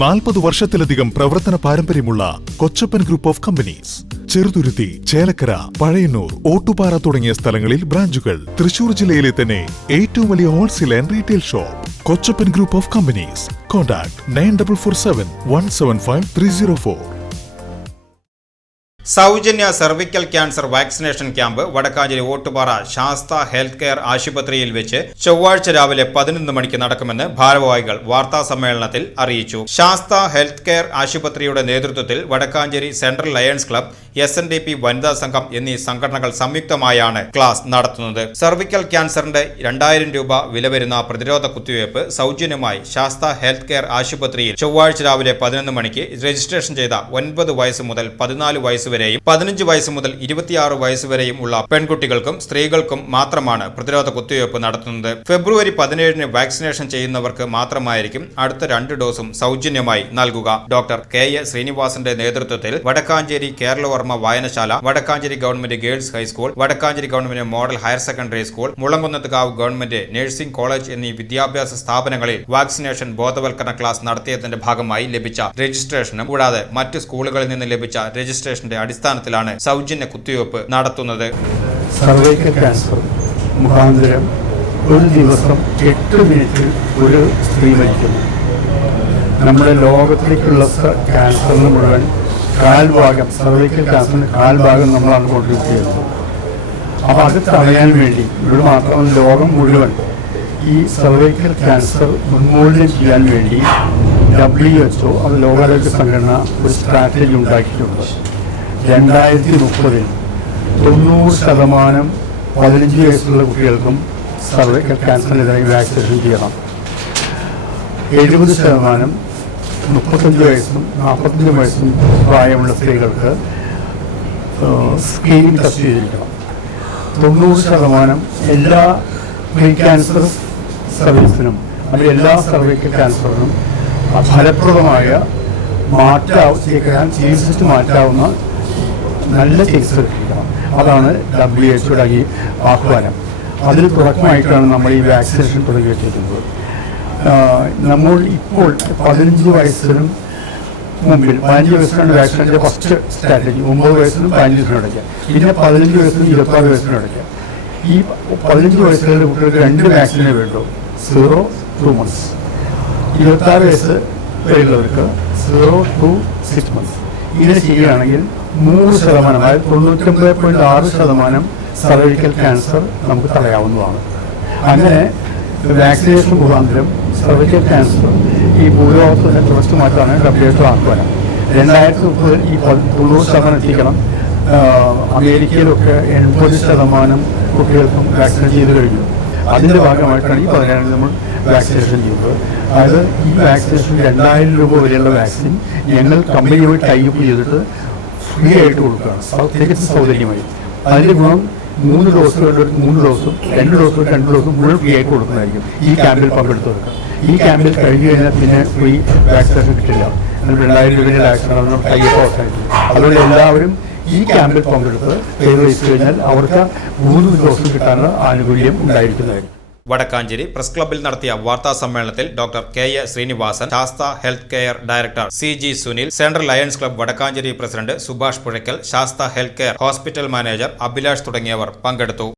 40 വർഷത്തിലധികം പ്രവർത്തന പാരമ്പര്യമുള്ള Kochappan group of companies. Cheruthuruthy, Chelakkara, Pazhayannur, Ottupara തുടങ്ങിയ സ്ഥലങ്ങളിൽ ബ്രാഞ്ചുകൾ. തൃശൂർ ജില്ലയിലെ തന്നെ ഏറ്റവും വലിയ wholesale and retail shop Kochappan group of companies. Contact 9447 175 304. സൗജന്യ cervical cancer vaccination camp Vadakkanchery Ottupara Sastha health care ആശുപത്രിയിൽ വെച്ച് ചൊവ്വാഴ്ച രാവിലെ 11 മണിക്ക് നടക്കുമെന്ന് ഭാരവാഹികൾ വാർത്താസമ്മേളനത്തിൽ അറിയിച്ചു. ശാസ്ത ഹെൽത്ത് കെയർ ആശുപത്രിയുടെ നേതൃത്വത്തിൽ Vadakkanchery central lions club, SNDP വനിതാ സംഘം എന്നീ സംഘടനകൾ സംയുക്തമായാണ് ക്ലാസ് നടത്തുന്നത്. സെർവിക്കൽ ക്യാൻസറിന്റെ 2000 രൂപ വില വരുന്ന പ്രതിരോധ കുത്തിവയ്പ് സൗജന്യമായി ശാസ്ത ഹെൽത്ത് കെയർ ആശുപത്രിയിൽ ചൊവ്വാഴ്ച രാവിലെ 11 മണിക്ക് രജിസ്ട്രേഷൻ ചെയ്ത 9 വയസ്സ് മുതൽ 14 വയസ്സ് വരെയും 15 വയസ്സ് മുതൽ 26 വയസ്സ് വരെയും ഉള്ള പെൺകുട്ടികൾക്കും സ്ത്രീകൾക്കും മാത്രമാണ് പ്രതിരോധ കുത്തിവയ്പ് നടത്തുന്നത്. ഫെബ്രുവരി 17 വാക്സിനേഷൻ ചെയ്യുന്നവർക്ക് മാത്രമായിരിക്കും അടുത്ത 2 ഡോസും സൗജന്യമായി നൽകുക. ഡോക്ടർ KA ശ്രീനിവാസന്റെ നേതൃത്വത്തിൽ വടക്കാഞ്ചേരി കേരളവർമ്മ വായനശാല, Vadakkanchery government girls high school, Vadakkanchery government model higher secondary school, Mulankunnathukavu government nursing college എന്നീ വിദ്യാഭ്യാസ സ്ഥാപനങ്ങളിൽ വാക്സിനേഷൻ ബോധവൽക്കരണ ക്ലാസ് നടത്തിയതിന്റെ ഭാഗമായി ലഭിച്ച രജിസ്ട്രേഷനും കൂടാതെ മറ്റ് സ്കൂളുകളിൽ നിന്ന് ലഭിച്ച രജിസ്ട്രേഷന്റെ അടിസ്ഥാനത്തിലാണ് സൗജന്യ കുത്തിവയ്പ് നടത്തുന്നത്. സർവൈക്കൽ ക്യാൻസർ മുഖാന്തരം ഒരു ദിവസം 8 മിനിറ്റിൽ ഒരു സ്ത്രീ മരിക്കുന്നു. നമ്മുടെ ലോകത്തിലേക്കുള്ള ക്യാൻസറിന് മുഴുവൻ കാൽഭാഗം, സർവൈക്കൽ ക്യാൻസറിന് കാൽഭാഗം നമ്മളാണ് കോൺട്രിബ്യൂട്ട് ചെയ്യുന്നത്. അപ്പോൾ അത് തടയാൻ വേണ്ടി ഇവിടെ മാത്രമല്ല ലോകം മുഴുവൻ ഈ സർവൈക്കൽ ക്യാൻസർ ഉന്മൂലനം ചെയ്യാൻ വേണ്ടി WHO, അത് ലോകാരോഗ്യ സംഘടന, ഒരു സ്ട്രാറ്റജി ഉണ്ടാക്കിയിട്ടുണ്ട്. 2030 90% 15 വയസ്സുള്ള കുട്ടികൾക്കും സർവൈക്കൽ ക്യാൻസറിനെതിരെ വാക്സിനേഷൻ ചെയ്യണം. 70% 35 വയസ്സും 45 വയസ്സും പ്രായമുള്ള സ്ത്രീകൾക്ക് സ്ക്രീനിങ് ടെസ്റ്റ് ചെയ്തിരിക്കണം. 90% എല്ലാ പ്രീ ക്യാൻസർ സർവീസിനും, അത് എല്ലാ സർവൈക്കൽ ക്യാൻസറിനും ഫലപ്രദമായ ചികിത്സിച്ച് മാറ്റാവുന്ന നല്ല ചികിത്സ ലഭിക്കണം. അതാണ് WHO ഈ ആഹ്വാനം. അതിന് തുടക്കമായിട്ടാണ് നമ്മൾ ഈ വാക്സിനേഷൻ തുടങ്ങി വെച്ചിരിക്കുന്നത്. നമ്മൾ ഇപ്പോൾ 15 വയസ്സിനും മുമ്പിൽ 15 വയസ്സിനാണ് വാക്സിനേഷൻ്റെ ഫസ്റ്റ് സ്ട്രാറ്റജി. 9 വയസ്സിനും 15 വയസ്സിനും ഇടയ്ക്ക്, പിന്നെ 15 വയസ്സിനും 26 വയസ്സിനും ഇടയ്ക്ക്. ഈ 15 വയസ്സുള്ള കുട്ടികൾക്ക് 2 വാക്സിനേ വേണ്ടു. 0 to 2 months. 26 വയസ്സ് വരെയുള്ളവർക്ക് 0 to 6 months. ഇങ്ങനെ ചെയ്യുകയാണെങ്കിൽ 100%, അതായത് 99.6% സർവൈക്കൽ ക്യാൻസർ നമുക്ക് തടയാവുന്നതാണ്. അങ്ങനെ വാക്സിനേഷൻ മുഖാന്തരം സർവൈക്കൽ ക്യാൻസർ ഈ ഭൂലോകത്തിൽ തുടച്ചു മാറ്റാണ് WHO ആഹ്വാനം. 2030 ഈ 90% എത്തിക്കണം. അമേരിക്കയിലൊക്കെ 80% കുട്ടികൾക്കും വാക്സിനേറ്റ് ചെയ്ത് കഴിഞ്ഞു. അതിൻ്റെ ഭാഗമായിട്ടാണ് ഈ 17 നമ്മൾ വാക്സിനേഷൻ ചെയ്യുന്നത്. അതായത് ഈ വാക്സിനേഷൻ 2000 രൂപ വരെയുള്ള വാക്സിൻ ഞങ്ങൾ കമ്പനിയുമായി ടൈപ്പ് ചെയ്തിട്ട് ഫ്രീ ആയിട്ട് കൊടുക്കുകയാണ്, തികച്ചും സൗകര്യമായി. അതിൻ്റെ ഗുണം 3 ഡോസ് വേണ്ടവർക്ക് 3 ഡോസും 2 ഡോസും 2 ഡോസും മുഴുവൻ ഫ്രീ ആയിട്ട് കൊടുക്കുന്നതായിരിക്കും ഈ ക്യാമ്പിൽ പങ്കെടുത്തവർക്ക്. ഈ ക്യാമ്പിൽ കഴിഞ്ഞ് കഴിഞ്ഞാൽ പിന്നെ ഫ്രീ വാക്സിനേഷൻ കിട്ടില്ല. 2000 രൂപയുടെ വാക്സിനാണ് ടൈപ്പ് അവസാനിക്കും. അതുകൊണ്ട് എല്ലാവരും ഈ ക്യാമ്പിൽ പങ്കെടുത്ത് പേര് വഹിച്ചു കഴിഞ്ഞാൽ അവർക്ക് 3 ഡോസും കിട്ടാനുള്ള ആനുകൂല്യം ഉണ്ടായിരിക്കുന്നതായിരിക്കും. വടക്കാഞ്ചേരി പ്രസ് ക്ലബ്ബിൽ നടത്തിയ വാർത്താ സമ്മേളനത്തിൽ doctor KA Sreenivasan, Sastha health care director CG Sunil, central lions club Vadakkanchery president Subhash Puzhakkal, Sastha health care hospital manager Abhilash തുടങ്ങിയവർ പങ്കെടുത്തു.